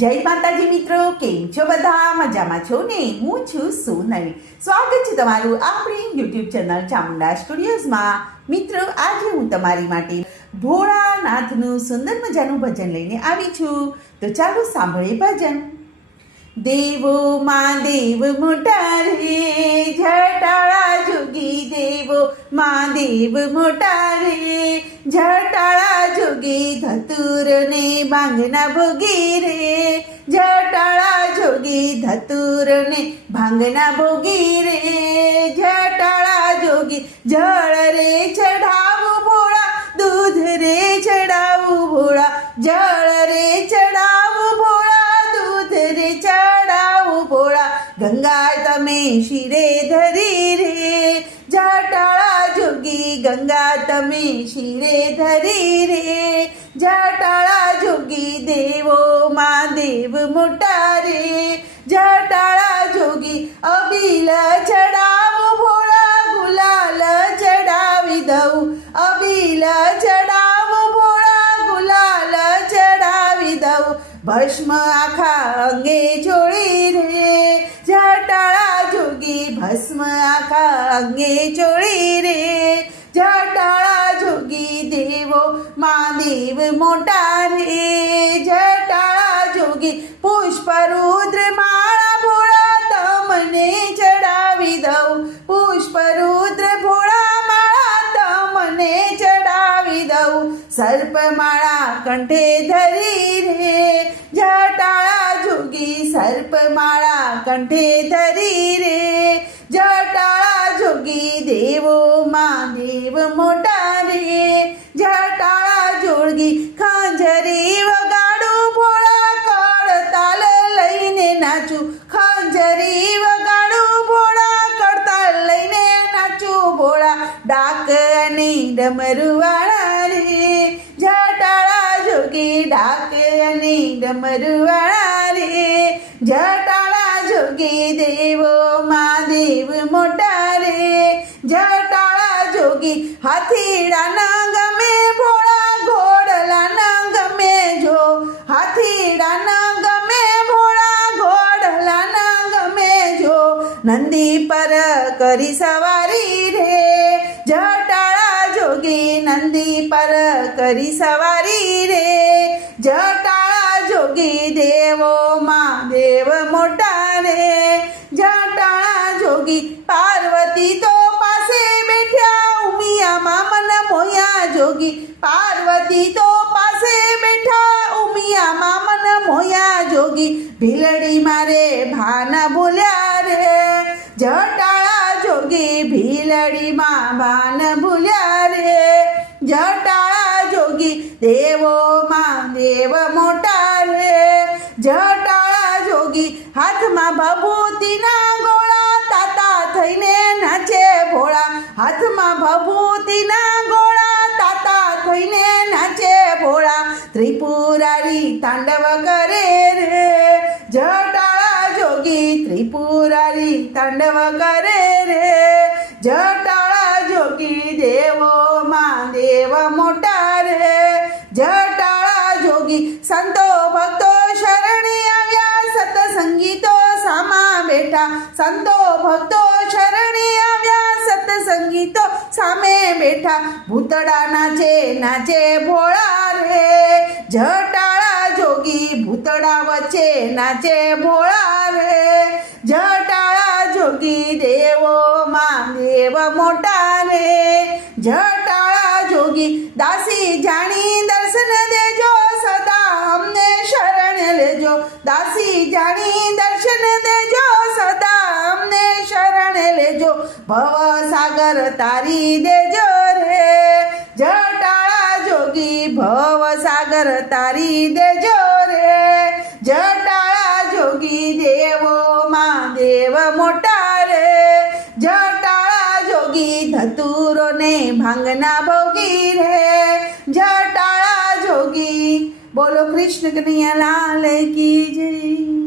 જય માતાજી મિત્રો, કેમ છો બધા? મજામાં છો ને? હું છું સોનલ. સ્વાગત છે તમારું આપણી યુટ્યુબ ચેનલ ચામુંડા સ્ટુડિયોઝમાં. મિત્રો, આજે હું તમારી માટે ભોળાનાથનું સુંદર મજાનું ભજન લઈને આવી છું. તો ચાલો સાંભળીએ ભજન. દેવો માં દેવ મોટા રે, જટાળા જોગી દેવો માં દેવ મોટા રે, જટાળા જોગી ધતુર ને ભાંગના ભોગી રે, જટાળા જોગી ધતુર ને ભાંગના ભોગી રે, જટાળા જોગી જળ રે ચડાવું ભોળા, દૂધ રે ચડાવું ભોળા, જળ રે ચડાવું ભોળા, દૂધ રે ચડાવું ભોળા, ગંગા તમે શિરે ધરી રે, જટાળા જોગી ગંગા તમે શિરે ધરી રે, જટાળા જોગી દેવો માં દેવ મોટા રે, જટાળા જોગી અબીલ ચડાવું ભોળા, ગુલાલ ચડાવી દઉં, અબીલ ચડાવું ભોળા, ગુલાલ ચડાવી દઉં, ભસ્મ આખા અંગે ચોળી રે, જટાળા જોગી ભસ્મ આખા અંગે ચોળી રે, જટાળા જોગી દેવો માં દેવ મોટા રે, જટાળા જોગી પુષ્પ રુદ્ર માળા ભોળા તમને ચડાવી દઉં, પુષ્પ રુદ્ર ભોળા માળા તમને ચડાવી દઉં, સર્પ માળા કંઠે ધરી રે, જટાળા જોગી સર્પ માળા કંઠે ધરી રે, જટાળા જોગી દેવો માં દેવ મોટા રે, જટાળા જોગી ખંજરી વગાડું ભોળા, કડતાલ લઈને નાચું, ખંજરી વગાડું ભોળા, કડતાલ લઈને નાચું ભોળા, ડાક અને ડમરુવાળા રે, જટાળા જોગી ડાક અને ડમરુવાળા રે, જટાળા જોગી દેવો માં દેવ મોટા રે, જટાળા જોગી હાથીડા ન ગમે ભોળા, ઘોડલા ન ગમે જો, હાથીડા ન ગમે ભોળા, ઘોડલા ન ગમે જો, નંદી પર કરી સવારી રે, જટાળા જોગી નંદી પર કરી સવારી રે, જટાળા જોગી દેવો માં દેવ મોટા રે, જટાળા જોગી પાર્વતી તો પાસે બેઠ્યા, ઉમિયામાં મન મોયા જોગી, પાર્વતી તો પાસે બેઠા, ઉમિયામાં મન મોયા જોગી, ભીલડી મારે ભાન ભૂલ્યા રે, જટાળા જોગી ભીલડીમાં ભાન ભૂલ્યા રે, જટાળા જોગી દેવો માં દેવ મોટા રે, જટાળા જોગી હાથમાં ભભૂતિના ગોળા, તાતા થઈને નાચે ભોળા, હાથમાં ભભૂતિના ગોળા, તાતા થઈને નાચે ભોળા, ત્રિપુરારી તાંડવ કરે રે, જટાળા જોગી ત્રિપુરારી તાંડવ કરે રે, જટાળા જોગી દેવો માં દેવ મોટા રે, જટાળા જોગી સંતો ભક્તો શરણે આવ્યા, સતસંગી તો સામા બેઠા, સંતો ભક્તો શરણે આવ્યા, સતસંગી તો સામે બેઠા, ભૂતડા નાચે નાચે ભોળા રે, જટાળા જોગી ભૂતડા વચ્ચે નાચે ભોળા રે, જટાળા જોગી દેવો માં દેવ મોટા રે, જટાળા જોગી દાસી જાણી દર્શન દેજો, સદા અમને શરણ લેજો, દાસી જાણી દર્શન દેજો, સદા અમને શરણ લેજો, ભવ સાગર તારી દેજો રે, જટાળા જોગી ભવ સાગર તારી દેજો રે, જટાળા જોગી દેવો માં દેવ મોટા રે, જટાળા જોગી ધતુરો ને ભાંગના ભોગી રે, જટાળા જોગી. બોલો કૃષ્ણ કનૈયા લાલ કી જય.